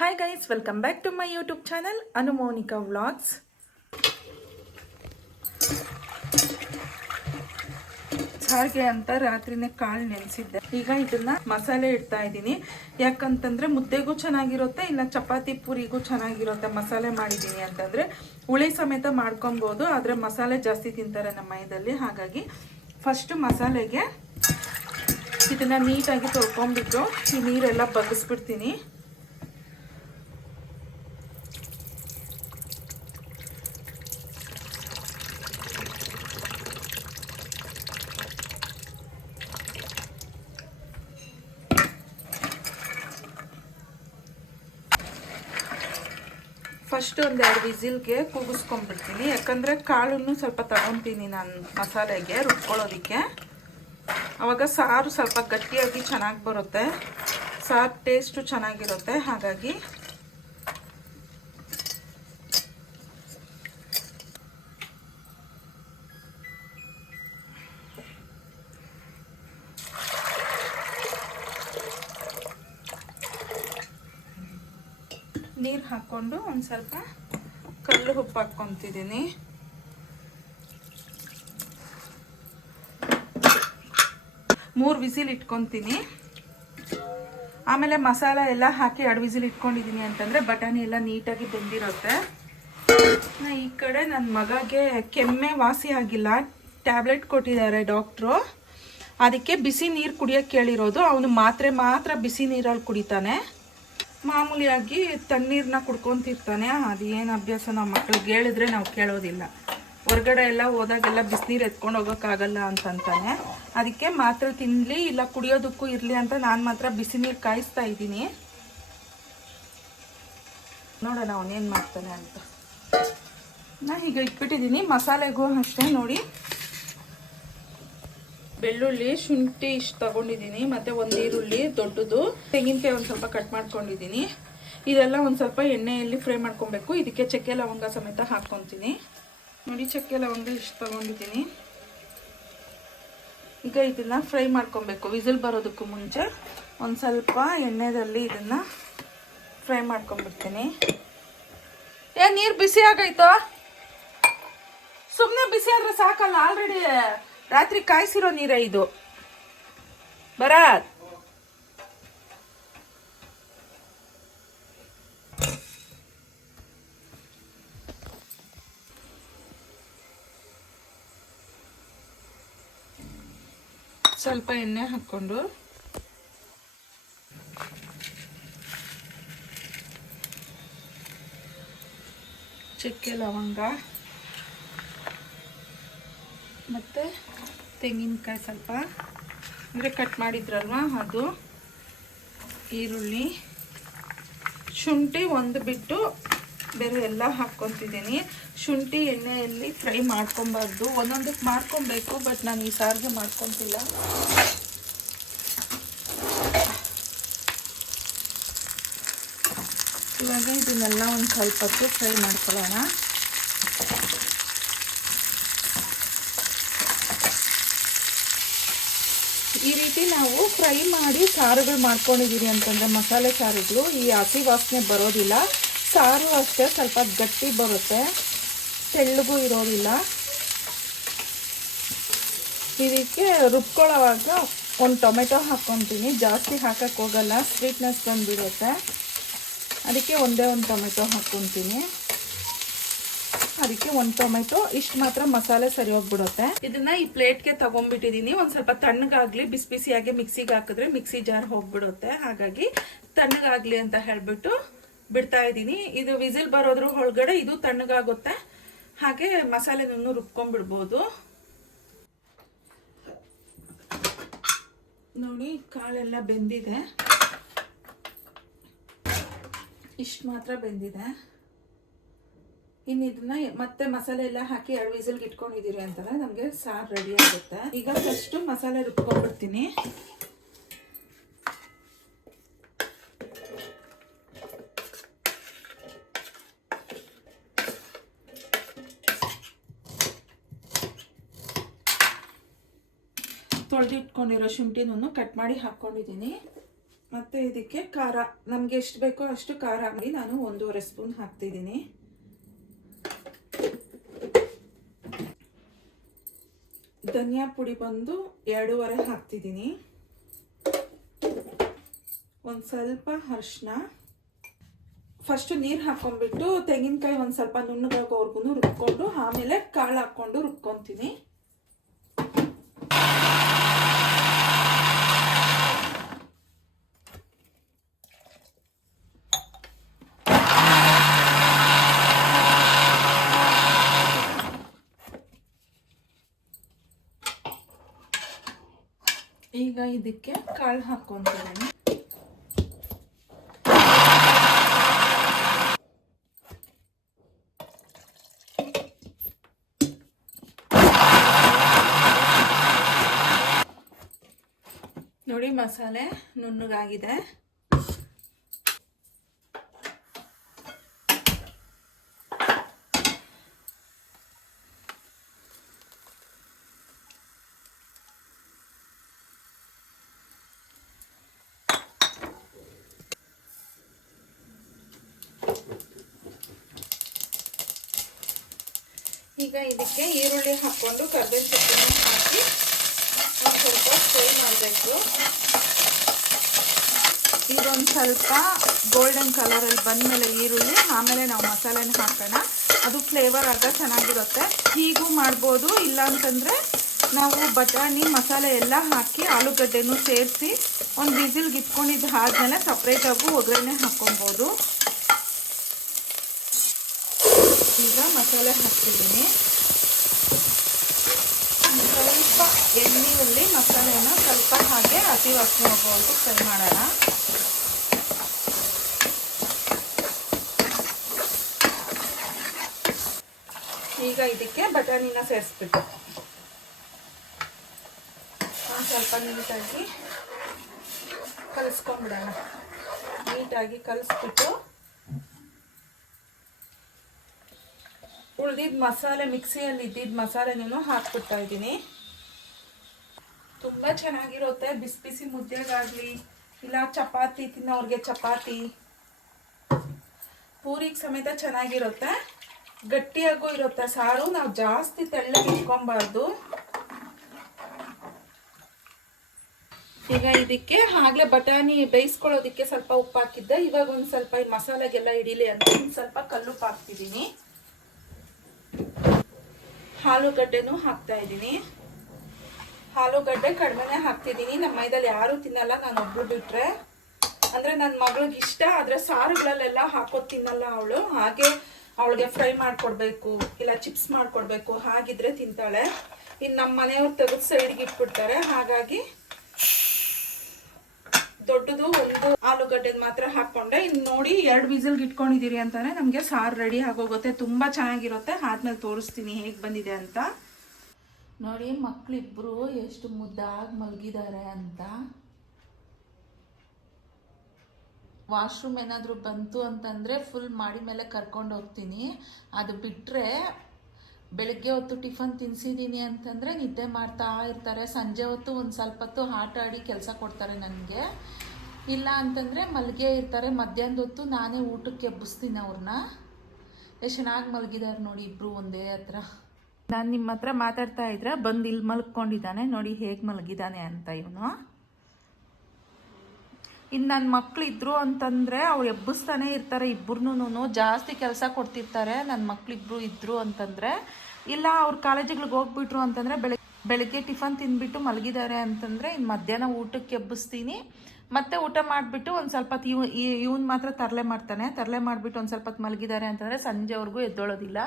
Hi guys, welcome back to my YouTube channel Anu Monika vlogs. ಸಾರಿಗೆ ಅಂತ ರಾತ್ರಿನೇ ಕಾಳು ನೆನೆಸಿದ್ದೆ. ಈಗ ಇದನ್ನ ಮಸಾಲೆ ಇಡ್ತಾ ಇದ್ದೀನಿ. ಯಾಕಂತಂದ್ರೆ ಮುದ್ದೆಗೂ ಚೆನ್ನಾಗಿರುತ್ತೆ, ಇಲ್ಲ ಚಪಾತಿ ಪೂರಿಗೂ ಚೆನ್ನಾಗಿರುತ್ತೆ. ಮಸಾಲೆ ಮಾಡಿದ್ದೀನಿ ಅಂತಂದ್ರೆ ಹುಳಿ ಸಮೇತ ಮಾಡ್ಕೊಬೋದು, ಆದರೆ ಮಸಾಲೆ ಜಾಸ್ತಿ ತಿಂತಾರೆ ನಮ್ಮ ಮನೆಯಲ್ಲಿ. ಹಾಗಾಗಿ ಫಸ್ಟ್ ಮಸಾಲೆಗೆ ಇದನ್ನ ನೀಟಾಗಿ ತೊಳ್ಕೊಂಡ್ಬಿಟ್ಟು ಈ ನೀರೆಲ್ಲ ಬಗ್ಗಿಸ್ಬಿಡ್ತೀನಿ. ಫಸ್ಟ್ ಒಂದೆರಡು ವಿಸಿಲ್ಗೆ ಕೂಗಿಸ್ಕೊಂಡ್ಬಿಡ್ತೀನಿ. ಯಾಕಂದರೆ ಕಾಳನ್ನು ಸ್ವಲ್ಪ ತಗೊತೀನಿ ನಾನು ಮಸಾಲೆಗೆ ರುಬ್ಕೊಳ್ಳೋದಕ್ಕೆ. ಆವಾಗ ಸಾರು ಸ್ವಲ್ಪ ಗಟ್ಟಿಯಾಗಿ ಚೆನ್ನಾಗಿ ಬರುತ್ತೆ, ಸಾರು ಟೇಸ್ಟು ಚೆನ್ನಾಗಿರುತ್ತೆ. ಹಾಗಾಗಿ ನೀರು ಹಾಕ್ಕೊಂಡು ಒಂದು ಸ್ವಲ್ಪ ಕಲ್ಲು ಉಪ್ಪು ಹಾಕ್ಕೊತಿದ್ದೀನಿ. ಮೂರು ವಿಸಿಲ್ ಇಟ್ಕೊತೀನಿ. ಆಮೇಲೆ ಮಸಾಲ ಎಲ್ಲ ಹಾಕಿ 2 ವಿಸಿಲ್ ಇಟ್ಕೊಂಡಿದ್ದೀನಿ ಅಂತಂದರೆ ಬಟಾಣಿ ಎಲ್ಲ ನೀಟಾಗಿ ಬೆಂದಿರುತ್ತೆ. ಈ ಕಡೆ ನನ್ನ ಮಗಗೆ ಕೆಮ್ಮೆ ವಾಸಿ ಆಗಿಲ್ಲ, ಟ್ಯಾಬ್ಲೆಟ್ ಕೊಟ್ಟಿದ್ದಾರೆ ಡಾಕ್ಟ್ರು. ಅದಕ್ಕೆ ಬಿಸಿ ನೀರು ಕುಡಿಯೋಕ್ಕೆ ಕೇಳಿರೋದು. ಅವನು ಮಾತ್ರ ಬಿಸಿ ನೀರಲ್ಲಿ ಕುಡಿತಾನೆ. ಮಾಮೂಲಿಯಾಗಿ ತಣ್ಣೀರನ್ನ ಕುಡ್ಕೊತಿರ್ತಾನೆ. ಅದು ಏನು ಅಭ್ಯಾಸ ನಮ್ಮ ಮಕ್ಳಿಗೆ ಹೇಳಿದ್ರೆ ನಾವು ಕೇಳೋದಿಲ್ಲ. ಹೊರಗಡೆ ಎಲ್ಲ ಹೋದಾಗೆಲ್ಲ ಬಿಸಿನೀರು ಎತ್ಕೊಂಡು ಹೋಗೋಕ್ಕಾಗಲ್ಲ ಅಂತಂತಾನೆ. ಅದಕ್ಕೆ ಮಾತ್ರ ತಿನ್ನಲಿ ಇಲ್ಲ ಕುಡಿಯೋದಕ್ಕೂ ಇರಲಿ ಅಂತ ನಾನು ಮಾತ್ರ ಬಿಸಿ ನೀರು ಕಾಯಿಸ್ತಾ ಇದ್ದೀನಿ. ನೋಡೋಣ ಅವನೇನು ಮಾಡ್ತಾನೆ ಅಂತ. ನಾನು ಈಗ ಇಟ್ಬಿಟ್ಟಿದ್ದೀನಿ. ಮಸಾಲೆಗೂ ಅಷ್ಟೇ ನೋಡಿ, ಬೆಳ್ಳುಳ್ಳಿ ಶುಂಠಿ ಇಷ್ಟು ತಗೊಂಡಿದ್ದೀನಿ, ಮತ್ತು ಒಂದು ಈರುಳ್ಳಿ ದೊಡ್ಡದು, ತೆಂಗಿನಕಾಯಿ ಒಂದು ಸ್ವಲ್ಪ ಕಟ್ ಮಾಡ್ಕೊಂಡಿದ್ದೀನಿ. ಇದೆಲ್ಲ ಒಂದು ಸ್ವಲ್ಪ ಎಣ್ಣೆಯಲ್ಲಿ ಫ್ರೈ ಮಾಡ್ಕೊಬೇಕು. ಇದಕ್ಕೆ ಚಕ್ಕೆ ಲವಂಗ ಸಮೇತ ಹಾಕ್ಕೊತೀನಿ. ನೋಡಿ, ಚಕ್ಕೆ ಲವಂಗ ಇಷ್ಟು ತಗೊಂಡಿದ್ದೀನಿ. ಈಗ ಇದನ್ನು ಫ್ರೈ ಮಾಡ್ಕೊಬೇಕು. ವಿಸಿಲ್ ಬರೋದಕ್ಕೂ ಮುಂಚೆ ಒಂದು ಸ್ವಲ್ಪ ಎಣ್ಣೆಯಲ್ಲಿ ಇದನ್ನು ಫ್ರೈ ಮಾಡ್ಕೊಂಡ್ಬಿಡ್ತೀನಿ. ನೀರು ಬಿಸಿ ಆಗೈತೋ? ಸುಮ್ಮನೆ ಬಿಸಿ ಆದರೆ ಸಾಕಲ್ಲ, ಆಲ್ರೆಡಿ ರಾತ್ರಿ ಕಾಯಿಸಿರೋ ನೀರೇ ಇದು. ಬರಾತ್ ಸ್ವಲ್ಪ ಎಣ್ಣೆ ಹಾಕ್ಕೊಂಡು ಚಕ್ಕೆ ಲವಂಗ ಮತ್ತು ತೆಂಗಿನಕಾಯಿ ಸ್ವಲ್ಪ ಅಂದರೆ ಕಟ್ ಮಾಡಿದ್ರಲ್ವ ಅದು, ಈರುಳ್ಳಿ, ಶುಂಠಿ ಒಂದು ಬಿಟ್ಟು ಬೇರೆ ಎಲ್ಲ ಹಾಕ್ಕೊತಿದ್ದೀನಿ. ಶುಂಠಿ ಎಣ್ಣೆಯಲ್ಲಿ ಫ್ರೈ ಮಾಡ್ಕೊಬಾರ್ದು, ಒಂದೊಂದಕ್ಕೆ ಮಾಡ್ಕೊಬೇಕು. ಬಟ್ ನಾನು ಈ ಸಾರಿಗೆ ಮಾಡ್ಕೊತಿಲ್ಲ. ಇವಾಗ ಇದನ್ನೆಲ್ಲ ಒಂದು ಸ್ವಲ್ಪ ಹೊತ್ತು ಫ್ರೈ ಮಾಡ್ಕೊಳ್ಳೋಣ. ಈ ರೀತಿ ನಾವು ಫ್ರೈ ಮಾಡಿ ಸಾರುಗಳು ಮಾಡ್ಕೊಂಡಿದ್ದೀರಿ ಅಂತಂದರೆ ಮಸಾಲೆ ಸಾರುಗಳು ಈ ಹಸಿ ವಾಸನೆ ಬರೋದಿಲ್ಲ. ಸಾರು ಅಷ್ಟೇ ಸ್ವಲ್ಪ ಗಟ್ಟಿ ಬರುತ್ತೆ, ತೆಳ್ಳಗೂ ಇರೋದಿಲ್ಲ. ಇದಕ್ಕೆ ರುಬ್ಕೊಳ್ಳೋವಾಗ ಒಂದು ಟೊಮೆಟೊ ಹಾಕ್ಕೊತೀನಿ. ಜಾಸ್ತಿ ಹಾಕಕ್ಕೆ ಹೋಗಲ್ಲ, ಸ್ವೀಟ್ನೆಸ್ ಬಂದುಬಿಡುತ್ತೆ. ಅದಕ್ಕೆ ಒಂದೇ ಒಂದು ಟೊಮೆಟೊ ಹಾಕ್ಕೊತೀನಿ. ಅದಕ್ಕೆ ಒಂದು ಟೊಮೆಟೊ ಇಷ್ಟು ಮಾತ್ರ ಮಸಾಲೆ ಸರಿ ಹೋಗ್ಬಿಡುತ್ತೆ. ಇದನ್ನ ಈ ಪ್ಲೇಟ್ಗೆ ತಗೊಂಡ್ಬಿಟ್ಟಿದ್ದೀನಿ. ಒಂದು ಸ್ವಲ್ಪ ತಣ್ಣಗಾಗ್ಲಿ, ಬಿಸಿ ಬಿಸಿಯಾಗಿ ಮಿಕ್ಸಿಗೆ ಹಾಕಿದ್ರೆ ಮಿಕ್ಸಿ ಜಾರ್ ಹೋಗ್ಬಿಡುತ್ತೆ. ಹಾಗಾಗಿ ತಣ್ಣಗಾಗ್ಲಿ ಅಂತ ಹೇಳ್ಬಿಟ್ಟು ಬಿಡ್ತಾ ಇದ್ದೀನಿ. ಇದು ವಿಸಿಲ್ ಬರೋದ್ರ ಒಳಗಡೆ ಇದು ತಣ್ಣಗಾಗುತ್ತೆ. ಹಾಗೆ ಮಸಾಲೆನೂ ರುಬ್ಕೊಂಡ್ಬಿಡ್ಬೋದು. ನೋಡಿ, ಕಾಳೆಲ್ಲ ಬೆಂದಿದೆ, ಇಷ್ಟು ಮಾತ್ರ ಬೆಂದಿದೆ. ಇನ್ನು ಇದನ್ನ ಮತ್ತೆ ಮಸಾಲೆ ಎಲ್ಲ ಹಾಕಿ 2 ವಿಸಿಲ್ಗೆ ಇಟ್ಕೊಂಡಿದ್ದೀರಿ ಅಂತಂದ್ರೆ ನಮಗೆ ಸಾರು ರೆಡಿ ಆಗುತ್ತೆ. ಈಗ ಫಸ್ಟು ಮಸಾಲೆ ರುಬ್ಕೊಂಡ್ಬಿಡ್ತೀನಿ. ತೊಳೆದಿಟ್ಕೊಂಡಿರೋ ಶುಂಠಿನೂ ಕಟ್ ಮಾಡಿ ಹಾಕ್ಕೊಂಡಿದ್ದೀನಿ. ಮತ್ತು ಇದಕ್ಕೆ ಖಾರ ನಮಗೆ ಎಷ್ಟು ಬೇಕೋ ಅಷ್ಟು ಖಾರ ಮಾಡಿ ನಾನು 1.5 ಸ್ಪೂನ್ ಹಾಕ್ತಿದ್ದೀನಿ. ಧನಿಯಾ ಪುಡಿ ಬಂದು 2.5 ಹಾಕ್ತಿದ್ದೀನಿ. ಒಂದು ಸ್ವಲ್ಪ ಅರಿಶಿನ. ಫಸ್ಟ್ ನೀರು ಹಾಕ್ಕೊಂಡ್ಬಿಟ್ಟು ತೆಂಗಿನಕಾಯಿ ಒಂದು ಸ್ವಲ್ಪ ನುಣ್ಣಗಾಗೋವರೆಗೂ ರುಬ್ಕೊಂಡು ಆಮೇಲೆ ಕಾಳು ಹಾಕ್ಕೊಂಡು ರುಬ್ಕೊತೀನಿ. ಈಗ ಇದಕ್ಕೆ ಕಾಳು ಹಾಕ್ಕೊಂತೀನಿ. ನೋಡಿ ಮಸಾಲೆ ನುಣ್ಣಗಾಗಿದೆ. ಈಗ ಇದಕ್ಕೆ ಈರುಳ್ಳಿ ಹಾಕ್ಕೊಂಡು ಕರ್ಬೇವಿನ ಸೊಪ್ಪನ್ನು ಹಾಕಿ ಸ್ವಲ್ಪ ಫ್ರೈ ಮಾಡಬೇಕು. ಇದೊಂದು ಸ್ವಲ್ಪ ಗೋಲ್ಡನ್ ಕಲರಲ್ಲಿ ಬಂದಮೇಲೆ ಈರುಳ್ಳಿ ಆಮೇಲೆ ನಾವು ಮಸಾಲೆನ ಹಾಕೋಣ. ಅದು ಫ್ಲೇವರ್ ಆಗ ಚೆನ್ನಾಗಿರುತ್ತೆ. ಹೀಗೂ ಮಾಡ್ಬೋದು, ಇಲ್ಲ ಅಂತಂದರೆ ನಾವು ಬಟಾಣಿ ಮಸಾಲೆ ಎಲ್ಲ ಹಾಕಿ ಆಲೂಗಡ್ಡೆನೂ ಸೇರಿಸಿ ಒಂದು ವಿಸಿಲ್ಗೆ ಇಟ್ಕೊಂಡಿದ್ದು ಆದಮೇಲೆ ಸಪ್ರೇಟಾಗೂ ಒಗ್ಗರಣೆ ಹಾಕ್ಕೊಬೋದು. ಈಗ ಮಸಾಲೆ ಹಾಕ್ತಿದ್ದೀನಿ. ಸ್ವಲ್ಪ ಎಣ್ಣೆಯಲ್ಲಿ ಮಸಾಲೆನ ಸ್ವಲ್ಪ ಹಾಗೆ ಹಸಿ ವಾಸನೆ ಹೋಗೋವರೆಗೂ ಫ್ರೈ ಮಾಡೋಣ. ಈಗ ಇದಕ್ಕೆ ಬಟಾಣಿನ ಸೇರಿಸ್ಬಿಟ್ಟು ಸ್ವಲ್ಪ ನೀಟಾಗಿ ಕಲಿಸ್ಕೊಂಡ್ಬಿಡೋಣ. ನೀಟಾಗಿ ಕಲಿಸ್ಬಿಟ್ಟು ಉಳಿದಿದ್ದ ಮಸಾಲೆ ಮಿಕ್ಸಿಯಲ್ಲಿ ಇದ್ದಿದ್ದ ಮಸಾಲೆನೂ ಹಾಕ್ಬಿಡ್ತಾ ಇದ್ದೀನಿ. ತುಂಬ ಚೆನ್ನಾಗಿರುತ್ತೆ. ಬಿಸಿ ಬಿಸಿ ಮುದ್ದೆಗಾಗಲಿ ಇಲ್ಲ ಚಪಾತಿ ತಿನ್ನೋರಿಗೆ ಚಪಾತಿ ಪೂರಿಗೆ ಸಮೇತ ಚೆನ್ನಾಗಿರುತ್ತೆ. ಗಟ್ಟಿಯಾಗೂ ಇರುತ್ತೆ ಸಾರು. ನಾವು ಜಾಸ್ತಿ ತೆಳ್ಳಗೆ ಇಟ್ಕೊಬಾರ್ದು. ಈಗ ಇದಕ್ಕೆ ಆಗಲೇ ಬಟಾಣಿ ಬೇಯಿಸ್ಕೊಳ್ಳೋದಕ್ಕೆ ಸ್ವಲ್ಪ ಉಪ್ಪು ಹಾಕಿದ್ದೆ. ಇವಾಗ ಒಂದು ಸ್ವಲ್ಪ ಈ ಮಸಾಲೆಗೆಲ್ಲ ಹಿಡೀಲಿ ಅಂತ ಒಂದು ಸ್ವಲ್ಪ ಕಲ್ಲುಪ್ಪು ಹಾಕ್ತಿದ್ದೀನಿ. ಆಲೂಗಡ್ಡೆನೂ ಹಾಕ್ತಾ ಇದ್ದೀನಿ. ಆಲೂಗಡ್ಡೆ ಕಡಿಮೆನೇ ಹಾಕ್ತಿದ್ದೀನಿ. ನಮ್ಮ ಮೈದಲ್ಲಿ ಯಾರೂ ತಿನ್ನಲ್ಲ, ನಾನು ಒಬ್ಳು ಬಿಟ್ರೆ. ಅಂದರೆ ನನ್ನ ಮಗಳಿಗೆ ಇಷ್ಟ, ಆದರೆ ಸಾರುಗಳಲ್ಲೆಲ್ಲ ಹಾಕೋದು ತಿನ್ನಲ್ಲ ಅವಳು. ಹಾಗೆ ಅವಳಿಗೆ ಫ್ರೈ ಮಾಡಿಕೊಡ್ಬೇಕು ಇಲ್ಲ ಚಿಪ್ಸ್ ಮಾಡಿಕೊಡ್ಬೇಕು, ಹಾಗಿದ್ರೆ ತಿಂತಾಳೆ. ಇನ್ನು ನಮ್ಮ ಮನೆಯವ್ರು ತೆಗೆದು ಸೈಡ್ಗೆ ಇಟ್ಬಿಡ್ತಾರೆ. ಹಾಗಾಗಿ ದೊಡ್ಡದು ಒಂದು ಆಲೂಗಡ್ಡೆ ಮಾತ್ರ ಹಾಕ್ಕೊಂಡೆ. ಇನ್ನು ನೋಡಿ 2 ವಿಸಿಲ್ಗೆ ಇಟ್ಕೊಂಡಿದ್ದೀರಿ ಅಂತಾನೆ ನಮಗೆ ಸಾರು ರೆಡಿ ಆಗೋಗುತ್ತೆ. ತುಂಬ ಚೆನ್ನಾಗಿರುತ್ತೆ. ಆದ್ಮೇಲೆ ತೋರಿಸ್ತೀನಿ ಹೇಗೆ ಬಂದಿದೆ ಅಂತ. ನೋಡಿ ಮಕ್ಕಳಿಬ್ರು ಎಷ್ಟು ಮುದ್ದಾಗಿ ಮಲಗಿದ್ದಾರೆ ಅಂತ. ವಾಶ್ರೂಮ್ ಏನಾದರೂ ಬಂತು ಅಂತಂದರೆ ಫುಲ್ ಮಾಡಿ ಮೇಲೆ ಕರ್ಕೊಂಡು ಹೋಗ್ತೀನಿ. ಅದು ಬಿಟ್ಟರೆ ಬೆಳಗ್ಗೆ ಹೊತ್ತು ಟಿಫನ್ ತಿನ್ನಿಸಿದ್ದೀನಿ ಅಂತಂದರೆ ನಿದ್ದೆ ಮಾಡ್ತಾ ಇರ್ತಾರೆ. ಸಂಜೆ ಹೊತ್ತು ಒಂದು ಸ್ವಲ್ಪ ಹೊತ್ತು ಆಟ ಆಡಿ ಕೆಲಸ ಕೊಡ್ತಾರೆ ನನಗೆ. ಇಲ್ಲ ಅಂತಂದರೆ ಮಲಗೇ ಇರ್ತಾರೆ. ಮಧ್ಯಾಹ್ನದ ಹೊತ್ತು ನಾನೇ ಊಟಕ್ಕೆ ಎಬ್ಬಿಸ್ತೀನಿ ಅವ್ರನ್ನ. ಎಷ್ಟು ಚೆನ್ನಾಗಿ ಮಲಗಿದ್ದಾರೆ ನೋಡಿ ಇಬ್ಬರು ಒಂದೇ ಹತ್ರ. ನಾನು ನಿಮ್ಮ ಹತ್ರ ಮಾತಾಡ್ತಾ ಇದ್ರೆ ಬಂದು ಇಲ್ಲಿ ಮಲ್ಕೊಂಡಿದ್ದಾನೆ. ನೋಡಿ ಹೇಗೆ ಮಲಗಿದ್ದಾನೆ ಅಂತ ಇವನು. ಇನ್ನು ನನ್ನ ಮಕ್ಳು ಇದ್ರು ಅಂತಂದರೆ ಅವ್ರು ಎಬ್ಬಿಸ್ತಾನೆ ಇರ್ತಾರೆ. ಇಬ್ಬರನ್ನೂ ಜಾಸ್ತಿ ಕೆಲಸ ಕೊಡ್ತಿರ್ತಾರೆ ನನ್ನ ಮಕ್ಳಿಬ್ರು ಇದ್ರು ಅಂತಂದರೆ. ಇಲ್ಲ ಅವ್ರು ಕಾಲೇಜಿಗಳಿಗೆ ಹೋಗ್ಬಿಟ್ರು ಅಂತಂದರೆ ಬೆಳಗ್ಗೆ ಟಿಫನ್ ತಿಂದ್ಬಿಟ್ಟು ಮಲಗಿದ್ದಾರೆ ಅಂತಂದರೆ ಇನ್ನು ಮಧ್ಯಾಹ್ನ ಊಟಕ್ಕೆ ಎಬ್ಬಿಸ್ತೀನಿ. ಮತ್ತೆ ಊಟ ಮಾಡಿಬಿಟ್ಟು ಒಂದು ಸ್ವಲ್ಪ ಇವನು ಮಾತ್ರ ತರಲೆ ಮಾಡ್ತಾನೆ. ತರಲೆ ಮಾಡಿಬಿಟ್ಟು ಒಂದು ಸ್ವಲ್ಪ ಹೊತ್ತು ಮಲಗಿದ್ದಾರೆ ಅಂತಂದರೆ ಸಂಜೆವರೆಗೂ ಎದ್ದೊಳೋದಿಲ್ಲ.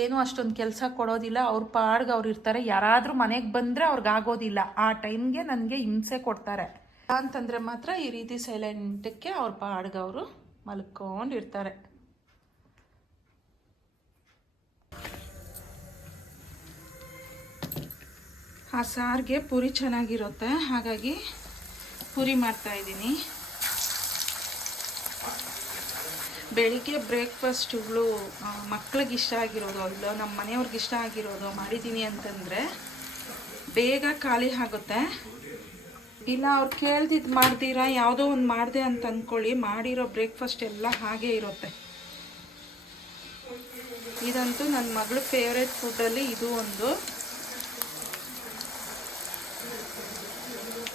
ಏನೂ ಅಷ್ಟೊಂದು ಕೆಲಸ ಕೊಡೋದಿಲ್ಲ. ಅವ್ರ ಪಾಡ್ಗೆ ಅವ್ರು ಇರ್ತಾರೆ. ಯಾರಾದರೂ ಮನೆಗೆ ಬಂದರೆ ಅವ್ರಿಗೆ ಆಗೋದಿಲ್ಲ. ಆ ಟೈಮ್ಗೆ ನನಗೆ ಹಿಂಸೆ ಕೊಡ್ತಾರೆ ಅಂತಂದರೆ ಮಾತ್ರ ಈ ರೀತಿ ಸೈಲೆಂಟಕ್ಕೆ ಅವ್ರ ಪಾಡ್ಗೆ ಅವರು ಮಲ್ಕೊಂಡಿರ್ತಾರೆ. ಆ ಸಾರಿಗೆ ಪೂರಿ ಚೆನ್ನಾಗಿರುತ್ತೆ, ಹಾಗಾಗಿ ಪೂರಿ ಮಾಡ್ತಾಯಿದ್ದೀನಿ. ಬೆಳಿಗ್ಗೆ ಬ್ರೇಕ್ಫಾಸ್ಟ್ಗಳು ಮಕ್ಳಿಗೆ ಇಷ್ಟ ಆಗಿರೋದು ಇಲ್ಲ ನಮ್ಮ ಮನೆಯವ್ರಿಗೆ ಇಷ್ಟ ಆಗಿರೋದು ಮಾಡಿದ್ದೀನಿ ಅಂತಂದರೆ ಬೇಗ ಖಾಲಿ ಆಗುತ್ತೆ. ಇಲ್ಲ ಅವ್ರು ಕೇಳ್ದಿದ್ದು ಮಾಡ್ತೀರಾ ಯಾವುದೋ ಒಂದು ಮಾಡಿದೆ ಅಂತ ಅಂದ್ಕೊಳ್ಳಿ, ಮಾಡಿರೋ ಬ್ರೇಕ್ಫಾಸ್ಟ್ ಎಲ್ಲ ಹಾಗೇ ಇರುತ್ತೆ. ಇದಂತೂ ನನ್ನ ಮಗಳು ಫೇವ್ರೆಟ್ ಫುಡ್ಡಲ್ಲಿ ಇದು ಒಂದು.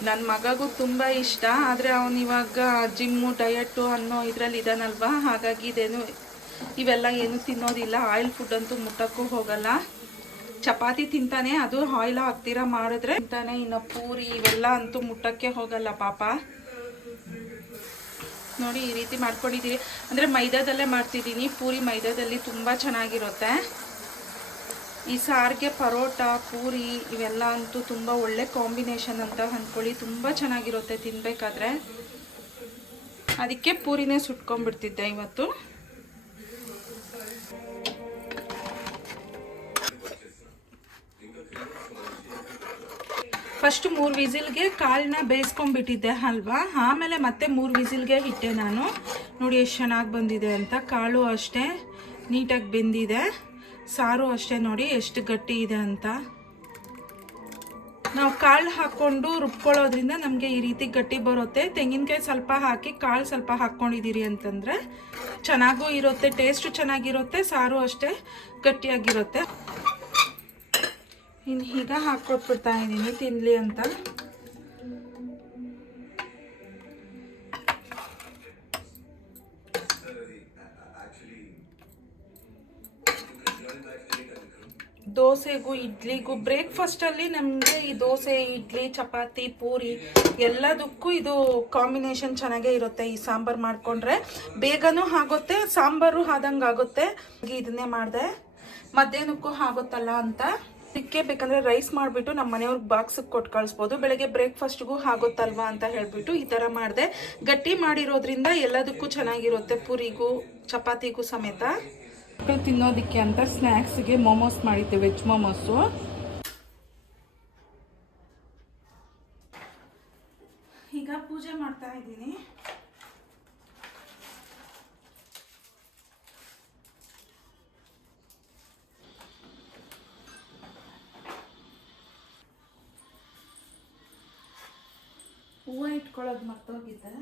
ನನ್ನ ಮಗಗೂ ತುಂಬ ಇಷ್ಟ, ಆದರೆ ಅವನು ಇವಾಗ ಜಿಮ್ಮು ಡಯಟು ಅನ್ನೋ ಇದರಲ್ಲಿ ಇದ್ದಾನಲ್ವ, ಹಾಗಾಗಿ ಇವೆಲ್ಲ ಏನು ತಿನ್ನೋದಿಲ್ಲ. ಆಯಿಲ್ ಫುಡ್ ಅಂತೂ ಮುಟ್ಟಕ್ಕೂ ಹೋಗಲ್ಲ. ಚಪಾತಿ ತಿಂತಾನೆ, ಅದು ಆಯಿಲ್ ಹಾಕ್ತೀರ ಮಾಡಿದ್ರೆ ತಿಂತಾನೆ. ಇನ್ನು ಪೂರಿ ಇವೆಲ್ಲ ಅಂತೂ ಮುಟ್ಟಕ್ಕೆ ಹೋಗಲ್ಲ ಪಾಪ. ನೋಡಿ ಈ ರೀತಿ ಮಾಡ್ಕೊಂಡಿದ್ದೀರಿ, ಅಂದರೆ ಮೈದಾದಲ್ಲೇ ಮಾಡ್ತಿದ್ದೀನಿ. ಪೂರಿ ಮೈದಾದಲ್ಲಿ ತುಂಬ ಚೆನ್ನಾಗಿರುತ್ತೆ. ಈ ಸಾರಿಗೆ ಪರೋಟ ಪೂರಿ ಇವೆಲ್ಲ ಅಂತೂ ತುಂಬ ಒಳ್ಳೆ ಕಾಂಬಿನೇಷನ್ ಅಂತ ಅಂದ್ಕೊಳ್ಳಿ. ತುಂಬ ಚೆನ್ನಾಗಿರುತ್ತೆ ತಿನ್ನಬೇಕಾದ್ರೆ. ಅದಕ್ಕೆ ಪೂರಿನೇ ಸುಟ್ಕೊಂಡ್ಬಿಡ್ತಿದ್ದೆ ಇವತ್ತು. ಫಸ್ಟ್ 3 ವಿಸಿಲ್ಗೆ ಕಾಳನ್ನ ಬೇಯಿಸ್ಕೊಂಡ್ಬಿಟ್ಟಿದ್ದೆ ಅಲ್ವಾ, ಆಮೇಲೆ ಮತ್ತೆ 3 ವಿಸಿಲ್ಗೆ ಇಟ್ಟೆ ನಾನು. ನೋಡಿ ಎಷ್ಟು ಚೆನ್ನಾಗಿ ಬಂದಿದೆ ಅಂತ. ಕಾಳು ಅಷ್ಟೇ ನೀಟಾಗಿ ಬೆಂದಿದೆ, ಸಾರು ಅಷ್ಟೇ ನೋಡಿ ಎಷ್ಟು ಗಟ್ಟಿ ಇದೆ ಅಂತ. ನಾವು ಕಾಳು ಹಾಕ್ಕೊಂಡು ರುಬ್ಕೊಳ್ಳೋದ್ರಿಂದ ನಮಗೆ ಈ ರೀತಿ ಗಟ್ಟಿ ಬರುತ್ತೆ. ತೆಂಗಿನಕಾಯಿ ಸ್ವಲ್ಪ ಹಾಕಿ ಕಾಳು ಸ್ವಲ್ಪ ಹಾಕ್ಕೊಂಡಿದ್ದೀರಿ ಅಂತಂದರೆ ಚೆನ್ನಾಗೂ ಇರುತ್ತೆ, ಟೇಸ್ಟು ಚೆನ್ನಾಗಿರುತ್ತೆ, ಸಾರು ಅಷ್ಟೇ ಗಟ್ಟಿಯಾಗಿರುತ್ತೆ. ಇನ್ನು ಈಗ ಹಾಕ್ಕೊಟ್ಬಿಡ್ತಾ ಇದ್ದೀನಿ ತಿನ್ನಲಿ ಅಂತ. ದೋಸೆಗೂ ಇಡ್ಲಿಗೂ ಬ್ರೇಕ್ಫಾಸ್ಟಲ್ಲಿ ನಮಗೆ ಈ ದೋಸೆ ಇಡ್ಲಿ ಚಪಾತಿ ಪೂರಿ ಎಲ್ಲದಕ್ಕೂ ಇದು ಕಾಂಬಿನೇಷನ್ ಚೆನ್ನಾಗೇ ಇರುತ್ತೆ. ಈ ಸಾಂಬಾರು ಮಾಡಿಕೊಂಡ್ರೆ ಬೇಗನೂ ಆಗುತ್ತೆ, ಸಾಂಬಾರು ಆದಂಗೆ ಆಗುತ್ತೆ. ಇದನ್ನೇ ಮಾಡಿದೆ, ಮಧ್ಯಾಹ್ನಕ್ಕೂ ಆಗುತ್ತಲ್ಲ ಅಂತ. ಇದಕ್ಕೆ ಬೇಕಂದರೆ ರೈಸ್ ಮಾಡಿಬಿಟ್ಟು ನಮ್ಮ ಮನೆಯವ್ರಿಗೆ ಬಾಕ್ಸಿಗೆ ಕೊಟ್ಟು ಕಳಿಸ್ಬೋದು. ಬೆಳಗ್ಗೆ ಬ್ರೇಕ್ಫಾಸ್ಟ್ಗೂ ಆಗುತ್ತಲ್ವಾ ಅಂತ ಹೇಳಿಬಿಟ್ಟು ಈ ಥರ ಮಾಡಿದೆ. ಗಟ್ಟಿ ಮಾಡಿರೋದ್ರಿಂದ ಎಲ್ಲದಕ್ಕೂ ಚೆನ್ನಾಗಿರುತ್ತೆ, ಪೂರಿಗೂ ಚಪಾತಿಗೂ ಸಮೇತ. ತಿನ್ನೋದಕ್ಕೆ ಅಂತ ಸ್ನ್ಯಾಕ್ಸ್ಗೆ ಮೋಮೋಸ್ ಮಾಡಿದ್ದೆ, ವೆಜ್ ಮೋಮೋಸು. ಈಗ ಪೂಜೆ ಮಾಡ್ತಾ ಇದ್ದೀನಿ. ಹೂವು ಇಟ್ಕೊಳ್ಳೋದು ಮರ್ತೋಗಿದ್ದೆ.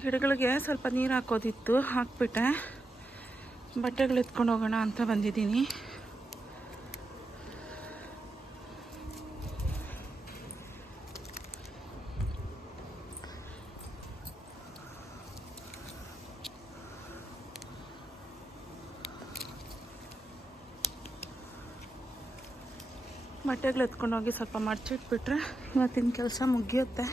ಗಿಡಗಳಿಗೆ ಸ್ವಲ್ಪ ನೀರು ಹಾಕೋದಿತ್ತು, ಹಾಕ್ಬಿಟ್ಟೆ. ಬಟ್ಟೆಗಳು ಎತ್ಕೊಂಡು ಹೋಗೋಣ ಅಂತ ಬಂದಿದ್ದೀನಿ. ಬಟ್ಟೆಗಳು ಎತ್ಕೊಂಡೋಗಿ ಸ್ವಲ್ಪ ಮಡಚಿಟ್ಬಿಟ್ರೆ ಇವತ್ತಿನ ಕೆಲಸ ಮುಗಿಯುತ್ತೆ.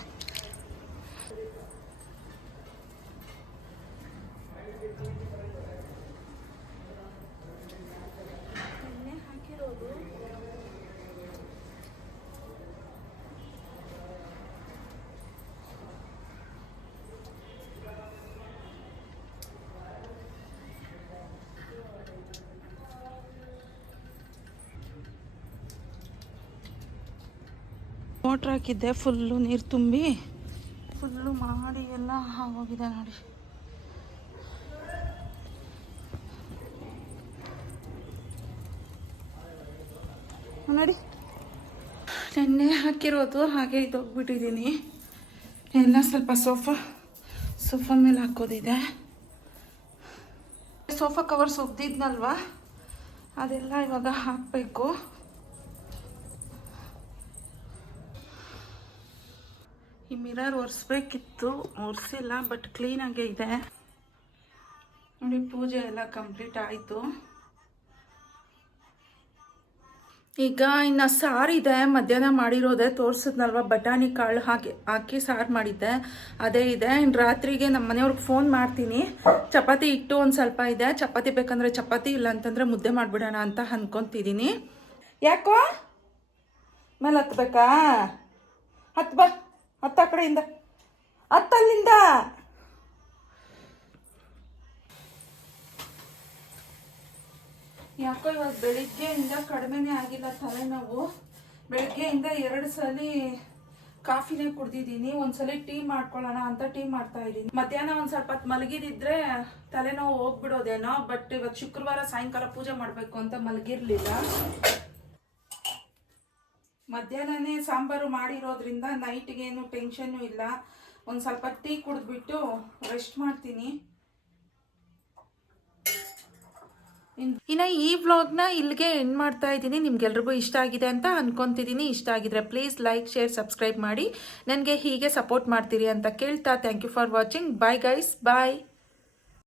ಮೋಟ್ರ್ ಹಾಕಿದ್ದೆ, ಫುಲ್ಲು ನೀರು ತುಂಬಿ ಫುಲ್ಲು ಮಾಡಿ ಎಲ್ಲ ಆಗೋಗಿದೆ ನೋಡಿ. ನೋಡಿ ನೆನ್ನೆ ಹಾಕಿರೋದು ಹಾಗೆ ಇದ್ದೋಗ್ಬಿಟ್ಟಿದ್ದೀನಿ. ಎಲ್ಲ ಸ್ವಲ್ಪ ಸೋಫಾ ಮೇಲೆ ಹಾಕೋದಿದೆ. ಸೋಫಾ ಕವರ್ಸ್ ಒಗ್ದಿದ್ನಲ್ವ, ಅದೆಲ್ಲ ಇವಾಗ ಹಾಕಬೇಕು. ಈ ಮಿರರ್ ಒರೆಸ್ಬೇಕಿತ್ತು, ಒರೆಸಿಲ್ಲ, ಬಟ್ ಕ್ಲೀನಾಗೇ ಇದೆ ನೋಡಿ. ಪೂಜೆ ಎಲ್ಲ ಕಂಪ್ಲೀಟ್ ಆಯಿತು. ಈಗ ಇನ್ನು ಸಾರಿದೆ, ಮಧ್ಯಾಹ್ನ ಮಾಡಿರೋದೆ ತೋರಿಸಿದ್ನಲ್ವ, ಬಟಾಣಿ ಕಾಳು ಹಾಕಿ ಸಾರು ಮಾಡಿದ್ದೆ, ಅದೇ ಇದೆ. ಇನ್ನು ರಾತ್ರಿಗೆ ನಮ್ಮ ಮನೆಯವ್ರಿಗೆ ಫೋನ್ ಮಾಡ್ತೀನಿ. ಚಪಾತಿ ಇಟ್ಟು ಒಂದು ಸ್ವಲ್ಪ ಇದೆ, ಚಪಾತಿ ಬೇಕಂದರೆ ಚಪಾತಿ, ಇಲ್ಲ ಅಂತಂದರೆ ಮುದ್ದೆ ಮಾಡಿಬಿಡೋಣ ಅಂತ ಅಂದ್ಕೊತಿದ್ದೀನಿ. ಯಾಕೋ ಮೇಲೆ ಹತ್ಬೇಕಾ? ಹತ್ತು ಬಾ, ಹತ್ತು ಆ ಕಡೆಯಿಂದ, ಹತ್ತಲ್ಲಿಂದ. ಯಾಕೋ ಇವಾಗ ಬೆಳಿಗ್ಗೆಯಿಂದ ಕಡಿಮೆನೇ ಆಗಿಲ್ಲ ತಲೆನೋವು. ಬೆಳಗ್ಗೆಯಿಂದ 2 ಸಲ ಕಾಫಿನೇ ಕುಡ್ದಿದ್ದೀನಿ. ಒಂದ್ಸಲ ಟೀ ಮಾಡ್ಕೊಳ್ಳೋಣ ಅಂತ ಟೀ ಮಾಡ್ತಾ ಇದ್ದೀನಿ. ಮಧ್ಯಾಹ್ನ ಒಂದು ಸ್ವಲ್ಪ ಹೊತ್ತು ಮಲಗಿದಿದ್ರೆ ತಲೆನೋವು ಹೋಗ್ಬಿಡೋದೇನೋ, ಬಟ್ ಇವತ್ತು ಶುಕ್ರವಾರ ಸಾಯಂಕಾಲ ಪೂಜೆ ಮಾಡಬೇಕು ಅಂತ ಮಲಗಿರ್ಲಿಲ್ಲ. ಮಧ್ಯಾಹ್ನನೇ ಸಾಂಬಾರು ಮಾಡಿರೋದ್ರಿಂದ ನೈಟ್ಗೇನು ಟೆನ್ಷನ್ನು ಇಲ್ಲ. ಒಂದು ಸ್ವಲ್ಪ ಟೀ ಕುಡಿದ್ಬಿಟ್ಟು ರೆಸ್ಟ್ ಮಾಡ್ತೀನಿ. ಇನ್ನು ಈ ವ್ಲಾಗ್ನ ಇಲ್ಲಿಗೆ ಎಂಡ್ ಮಾಡ್ತಾ ಇದ್ದೀನಿ. ನಿಮ್ಗೆಲ್ರಿಗೂ ಇಷ್ಟ ಆಗಿದೆ ಅಂತ ಅನ್ಕೊತಿದ್ದೀನಿ. ಇಷ್ಟ ಆಗಿದ್ರೆ ಪ್ಲೀಸ್ ಲೈಕ್, ಶೇರ್, ಸಬ್ಸ್ಕ್ರೈಬ್ ಮಾಡಿ. ನನಗೆ ಹೀಗೆ ಸಪೋರ್ಟ್ ಮಾಡ್ತೀರಿ ಅಂತ ಕೇಳ್ತಾ thank you for watching. Bye guys, bye.